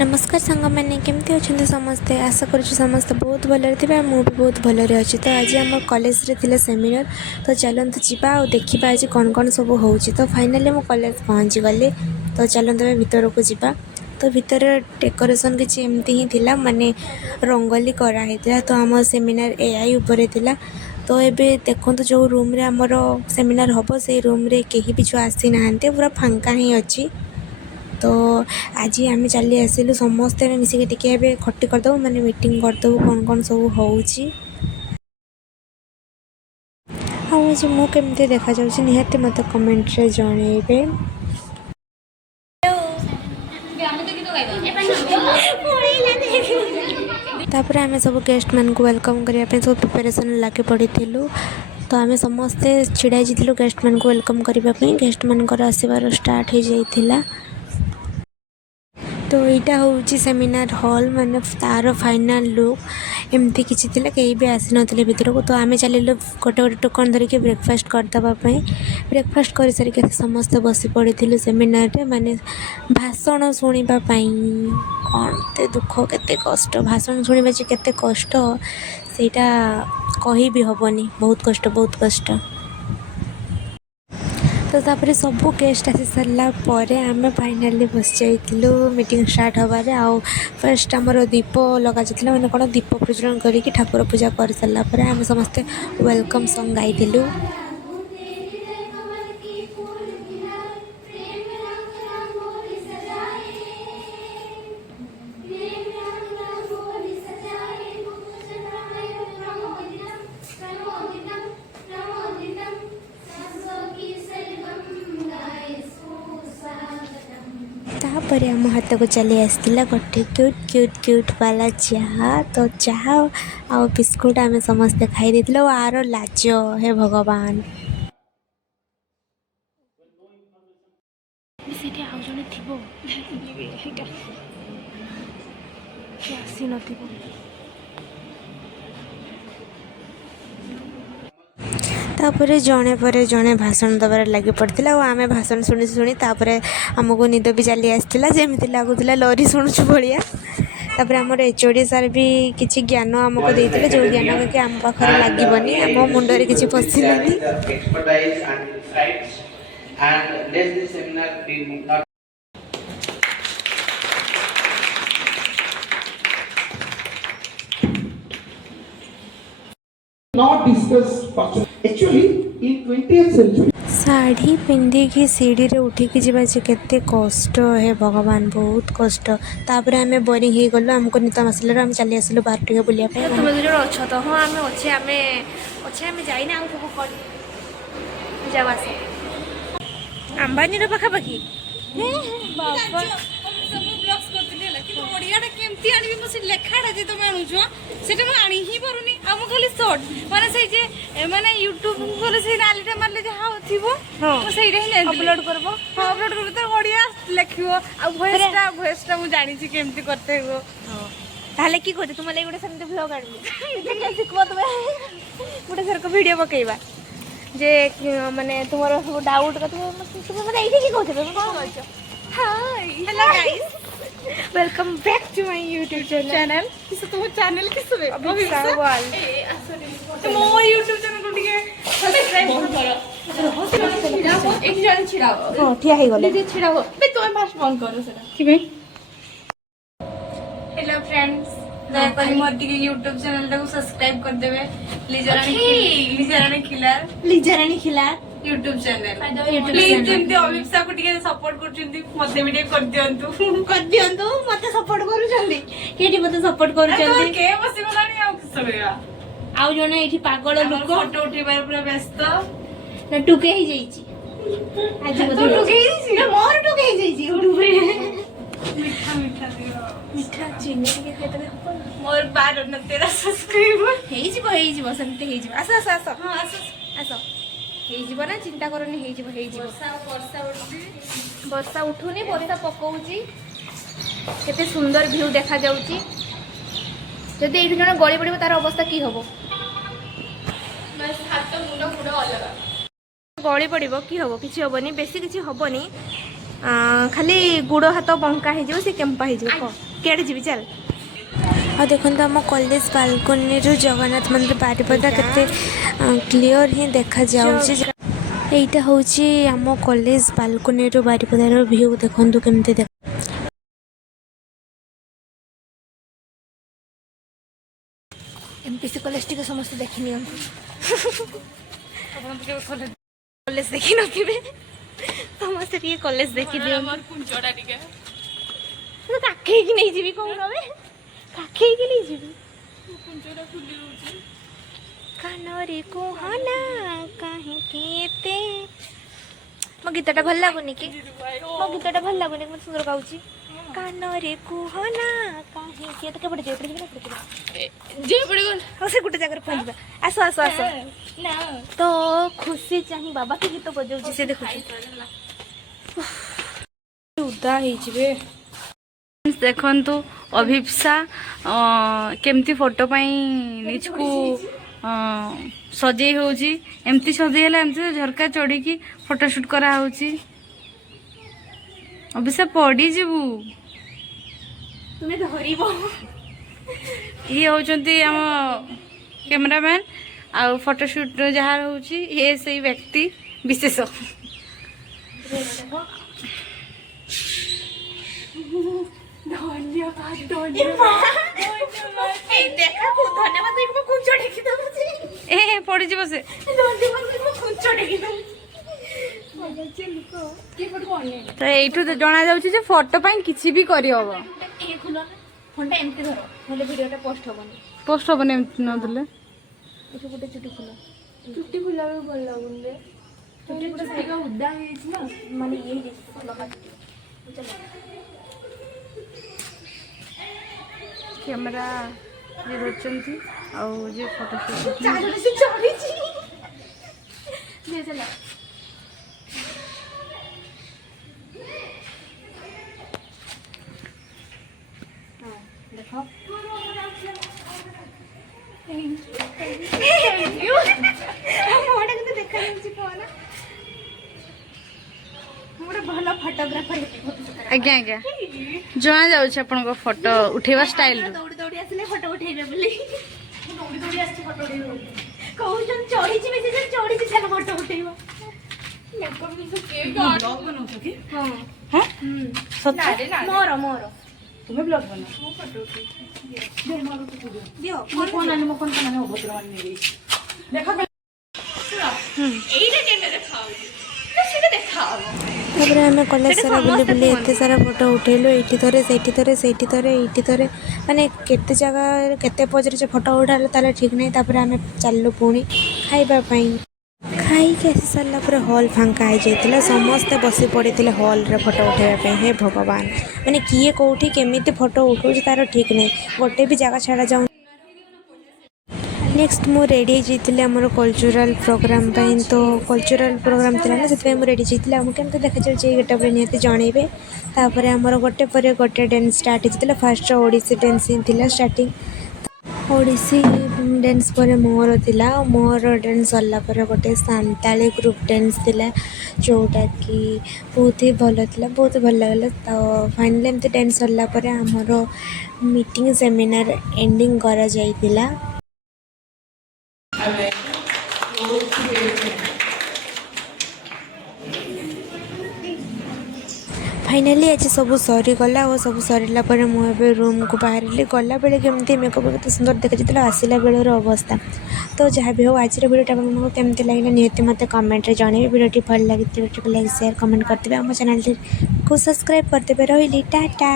नमस्कार सांग मैंने केमती अच्छा समस्ते आशा कर समस्त बहुत भलरे थे मुझे भी बहुत भलरे अच्छी तो आज आम कॉलेज रे थिला सेमिनार तो चलते जावा और देखा आज कौन कौन सब हो तो फाइनाली मो कॉलेज पहुँची गली तो चलते भितर को जावा तो भितर डेकोरेशन किसी एमती ही थिला माने रंगोली कराई तो आम सेमिनार एआई उपरे थिला तो ये देखो जो रूम रे आमर सेमिनार हम से रूम रे कहीं भी छुआ आसी ना पूरा फांका ही अच्छी तो आज आम चली आसिलु समस्ते मिसिक टे खटी करदेव माने मीटिंग करदेव कौन कौन सब होची आज मुझे देखा जाऊँ निहाती मत कमेंट रे जनइबे। तापर आम सब गेस्ट मान को वेलकम करने सब प्रिपेरेसन लगे पड़ी तो आम समस्ते छिड़ा जाइलु गेस्ट मान को वेलकम करने गेस्ट मानकर आसबार स्टार्ट हो जाइथिला तो यहाँ हूँ सेमिनार हॉल माने तार फाइनाल लुक एमती किसी कहीं भी आसी ना भीतर को तो आम चलू गोटे गोटे टोकन धरिकी ब्रेकफास्ट करदेवाई ब्रेकफास्ट कर सारिक समस्ते बसी पड़ी सेमिनार रे माने भाषण शुणापी कौन ते दुख केते कष्ट भाषण शुणा केते कष्ट सेटा कही भी हेनी बहुत कष्ट तो तापर सब गेस्ट आसी सारा आम फाइनाली बस जाइलु मीटिंग स्टार्ट हबारे आउ फर्स्ट आमर दीप लगा जाता मैंने कौन दीप प्रज्वलन करके ठाकुर पूजा कर सारापर आम समस्ते वेलकम सॉन्ग गाइलु। तापर आम हाथ को चली आसला गोटे क्यूट क्यूट क्यूट वाला चाह तो चाह आ बिस्कुट आम समस्ते खाई देथिलु आर लाज हे भगवान तापर जड़े पर जड़े भाषण दबार लगी पड़ता और आम भाषण शुणी शुणी आमको निद भी चली आसाला जमी लगुला लरी शुणुचु भाया तापर आमर एचओडी सार भी किसी ज्ञान आमको देते जो ज्ञान कि आम पाखे लगे आम मुंडे किसी पशिलानी not discussed first. Actually, in 20th century. Sari पिंधिकी सीढ़ी रे उठिकी जीवा केते कष्ट है भगवान बहुत कष्ट तापर आम बोरिंग हो गलु आमको नित आसला आम चली आसलु बाहर टे बुलिया तुम जो अच्छ तो हाँ आम अच्छे आम जाइना आउ सब जाओ आस अंबानी पाखापाखि लेखाटा जे तुम आणुछ सेटा मैं आनी ही परुनी आम खाली शॉर्ट माने से जे माने यूट्यूब पर से नालीटा मारले जे हां थिबो तो सेटा ही अपलोड करबो हां अपलोड करबो तो ओडिया लिखिबो आ वॉइसटा मु जानि छी केमती करते हो ताले की कहते तुम लाइक गोटे सेमते ब्लॉग आनी शिखबो तुम गोटे सरको वीडियो पकेइबा जे माने तुम्हारा सब डाउट का तुम माने एठी की कहते तुम कोन कहछो hi hello guys welcome back to my YouTube channel किस तुम चैनल किस बे अभी सवाल मो यूट्यूब चैनल को ଟିକେ सब्सक्राइब करो एक जण छिड़ाओ हां ठिया हे गले दीदी छिड़ाओ बे तो फास्ट बंद करो सेटा कि बे हेलो फ्रेंड्स दयाकर मोर टिके यूट्यूब चैनल को सब्सक्राइब कर देबे लिजरानी खिला यूट्यूब चैनल प्लीज जेमते अभिप्सा को टिके सपोर्ट करचंदी मते भी कर दियंतु मते सपोर्ट करूछंदी केटी मते सपोर्ट करूछंदी के बसी गलानी आ किसबेगा आउ जने एठी पागल लोक फोटो उठेबार पूरा व्यस्त ना टुके ही जाईची आज तो टुके ही जाईची ना मोर टुके ही जाईची यूट्यूब रे मीठा मिठा चिनी के खेतरे मोर 12 न 13 सब्सक्राइबर हेई जीवो सेमते हेई जीवो आस हां आस हेई जीवो ना चिंता करनी हेई जीवो वर्षा उठुनी वर्षा पकोउची केते सुंदर व्यू देखा जाउची जदि एठी जण गळी पड़िबो तार अवस्था की हबो बस हाथ मुंड अलग गली पड़ो कि हम किसी हेनी बेसी किसी हेनी ଖାଲି ଗୋଡ଼ ହାତ ବଙ୍କା ହେଇଯିବ ସେ କେମ୍ପା ହେଇଯିବ କେଡ଼େ ଯିବି ଚାଲ। ଆଉ ଦେଖନ୍ତୁ ଆମ କଲେଜ ବାଲକୋନିରୁ ଜଗନ୍ନାଥ ମନ୍ଦିର ବାରିପଦା କେତେ କ୍ଲିଅର ହିଁ ଦେଖାଯାଉଛି। ଏଇଟା ହେଉଛି ଆମ କଲେଜ ବାଲକୋନିରୁ ବାରିପଦାର ଭିଉ ଦେଖନ୍ତୁ କେମିତି ଦେଖ। ଏମପିସି କଲେଜ ଟିକେ ସମସ୍ତେ ଦେଖି ନିଅନ୍ତୁ। କଲେଜ ଦେଖିନଥିବେ ସମସ୍ତେ ଟିକେ କଲେଜ ଦେଖି ଦିଅନ୍ତୁ। ମୁଁ କାଖେଇକି ନେଇଯିବି କହୁନ କାଖେଇକି ନେଇଯିବି। କାନରେ କୁହନା କାହିଁକି ଏତେ। ମୋ ଗୀତଟା ଭଲ ଲାଗୁନି କି? ମୋ ଗୀତଟା ଭଲ ଲାଗୁନି ମୁଁ ସୁନ୍ଦର ଗାଉଛି। କାନରେ କୁହନା କାହିଁକି ଏତେ କେପଟେ ଯିବ ହଉ ସେ ଗୋଟେ ଜାଗାରେ ପହଞ୍ଚିବା। ଆସ ଆସ ଆସ ତ ଖୁସି ଚାହିଁ ବାବା କି ଗୀତ ବଜାଉଛି ସେ ଦେଖୁଛି। ଉଦା ହେଇଯିବେ। ଦେଖନ୍ତୁ ଅଭିପ୍ସା କେମିତି ଫଟୋ ପାଇଁ ନିଜକୁ ସଜେଇ ହେଉଛି। ଏମିତି ସଜେଇ ହେଲା ଏମିତି ଝରକା ଚଢ଼ିକି ଫଟୋ ସୁଟ୍ କରାହେଉଛି। ଅଭିପ୍ସା ପଡ଼ିଯିବୁ। ତୁମେ ଧରିବ। ଇଏ ହେଉଛନ୍ତି ଆମ କ୍ୟାମେରାମ୍ୟାନ୍ ଆଉ ଫଟୋ ସୁଟ୍ ଯାହା ହେଉଛି ଇଏ ସେଇ ବ୍ୟକ୍ତି ବିଶେଷ। ପଡ଼ିଯିବ ସେ। ତ ଏଇଠୁ ଜଣା ଯାଉଛି ଯେ ଫଟୋ ପାଇଁ କିଛି ବି କରିହବ। ପୋଷ୍ଟ ହବନି ଏମିତି ନଦେଲେ। ଗୋଟେ ଚୁଟି ଖୋଲା ବି ଭଲ ଲାଗୁନି। ଚୁଟି ପୁରା ଉଦା ହେଇଯାଇଛି ନା ମାନେ ଇଏ ହେଇଯାଇଛି। କ୍ୟାମେରା ଯିଏ ଧରିଛନ୍ତି ଆଉ ଯିଏ ଫଟୋ ଦେଖ ଭଲ ଫଟୋଗ୍ରାଫର। ଆଜ୍ଞା ଆଜ୍ଞା ଜଣା ଯାଉଛି ଆପଣଙ୍କ ଫଟୋ ଉଠେଇବା ଷ୍ଟାଇଲ। ଦୌଡ଼ି ଦୌଡ଼ି ଆସିଲେ ଫଟୋ ଉଠେଇବେ ବୋଲି ଦୌଡ଼ି ଦୌଡ଼ି ଆସିଛି ଫଟୋ ଉଠେଇବେ ବୋଲି କହୁଛନ୍ତି। ଚଢ଼ିଛି ବେଶୀ ଚଢ଼ିଛି ଚାଲ ଫଟୋ ଉଠେଇବ। ମୋର ମୋର ତୁମେ ବ୍ଲଗ ବନାଅ। ମୁଁ ଫଟୋ ଉଠେଇବି। ଦିଅ ମୋ ଫୋନ ଆଣି ମୋ ଫୋନ ମାନେ ଅଭଦ୍ର ମାନେ ନେଇଯାଇଛି। ଦେଖ ଏଇଟା କେମିତି ଦେଖାଯାଉଛି ସେଟା ଦେଖାହବ। ତାପରେ ଆମେ କଲେଜ ସାରା ବୁଲି ବୁଲି ଏତେ ସାରା ଫଟୋ ଉଠେଇଲୁ। ଏଇଠି ଥରେ ସେଇଠି ଥରେ ସେଇଠି ଥରେ ଏଇଠି ଥରେ ମାନେ କେତେ ଜାଗାରେ କେତେ ପଜରେ ଯେ ଫଟୋ ଉଠାଇଲେ ତାହେଲେ ଠିକ୍ ନାହିଁ। ତାପରେ ଆମେ ଚାଲିଲୁ ପୁଣି ଖାଇବା ପାଇଁ। ଖାଇକି ଆସି ସାରିଲା ପରେ ହଲ୍ ଫାଙ୍କା ହେଇଯାଇଥିଲା। ସମସ୍ତେ ବସି ପଡ଼ିଥିଲେ ହଲ୍ରେ ଫଟୋ ଉଠାଇବା ପାଇଁ। ହେ ଭଗବାନ ମାନେ କିଏ କେଉଁଠି କେମିତି ଫଟୋ ଉଠାଉଛି ତା'ର ଠିକ୍ ନାହିଁ। ଗୋଟେ ବି ଜାଗା ଛାଡ଼ା ଯାଉ। ନେକ୍ସଟ ମୁଁ ରେଡ଼ି ହେଇଯାଇଥିଲି ଆମର କଲଚରାଲ୍ ପ୍ରୋଗ୍ରାମ୍ ପାଇଁ। ତ କଲଚରାଲ୍ ପ୍ରୋଗ୍ରାମ୍ ଥିଲା ନା ସେଥିପାଇଁ ମୁଁ ରେଡ଼ି ହେଇଯାଇଥିଲି। ଆଉ ମୁଁ କେମିତି ଦେଖାଯାଉଛି ଏଇ ଗେଟଅପ୍ରେ ନିହାତି ଜଣେଇବେ। ତାପରେ ଆମର ଗୋଟେ ପରେ ଗୋଟେ ଡ୍ୟାନ୍ସ ଷ୍ଟାର୍ଟ ହେଇଥିଲା। ଫାର୍ଷ୍ଟ ଓଡ଼ିଶୀ ଡ୍ୟାନ୍ସ ହିଁ ଥିଲା ଷ୍ଟାର୍ଟିଂ। ଓଡ଼ିଶୀ ଡ୍ୟାନ୍ସ ପରେ ମୋର ଥିଲା। ମୋର ଡ୍ୟାନ୍ସ ସରିଲା ପରେ ଗୋଟେ ସାନ୍ତାଳୀ ଗ୍ରୁପ୍ ଡ୍ୟାନ୍ସ ଥିଲା ଯେଉଁଟାକି ବହୁତ ହି ଭଲ ଥିଲା। ବହୁତ ଭଲ ଲାଗିଲା। ତ ଫାଇନାଲି ଏମିତି ଡ୍ୟାନ୍ସ ସରିଲା ପରେ ଆମର ମିଟିଂ ସେମିନାର ଏଣ୍ଡିଂ କରାଯାଇଥିଲା। ଫାଇନାଲି ଆଜି ସବୁ ସରିଗଲା ଓ ସବୁ ସରିଲା ପରେ ମୁଁ ଏବେ ରୁମ୍କୁ ବାହାରିଲି। ଗଲାବେଳେ କେମିତି ମେକଅପ୍ କେତେ ସୁନ୍ଦର ଦେଖାଯାଉଥିଲା ଆସିଲା ବେଳର ଅବସ୍ଥା। ତ ଯାହା ବି ହଉ ଆଜିର ଭିଡ଼ିଓଟା ଆପଣଙ୍କୁ କେମିତି ଲାଗିଲା ନିହାତି ମୋତେ କମେଣ୍ଟରେ ଜଣାଇବେ। ଭିଡ଼ିଓଟି ଭଲ ଲାଗିଥିଲେ ଭିଡ଼ିଓଟିକୁ ଲାଇକ୍ ସେୟାର କମେଣ୍ଟ କରିଦେବେ। ଆମ ଚ୍ୟାନେଲଟିକୁ ସବସ୍କ୍ରାଇବ୍ କରିଦେବେ। ରହିଲି ଟାଟା।